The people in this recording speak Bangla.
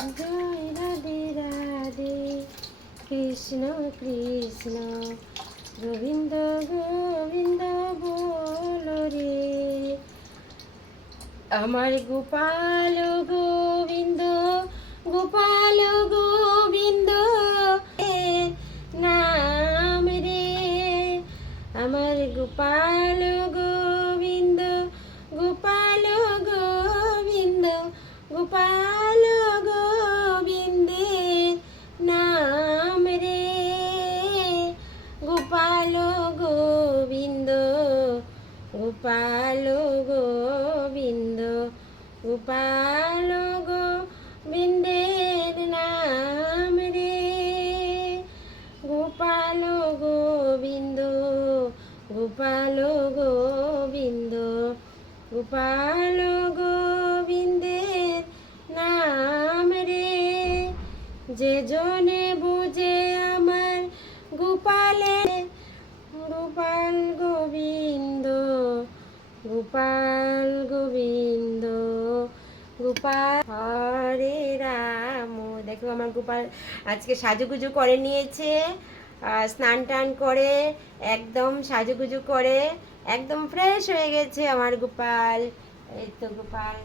জয় রাধে রাধে কৃষ্ণ কৃষ্ণ গোবিন্দ গোবিন্দ বল রে আমার গোপাল গোবিন্দ গোপাল গোবিন্দ নাম রে আমার গোপাল গোবিন্দ গোপাল গোবিন্দ, গোপাল গোবিন্দের নাম রে। গোপাল গোবিন্দ গোপাল গোবিন্দ, গোপাল গোবিন্দের নাম রে। যে জনে বুঝে আমার গোপালের গোপাল, হরে রাম। দেখো আমার গোপাল আজকে সাজুগুজু করে নিয়েছে স্নান টান করে, একদম সাজুগুজু করে, একদম ফ্রেশ হয়ে গেছে আমার গোপাল। এই তো গোপাল।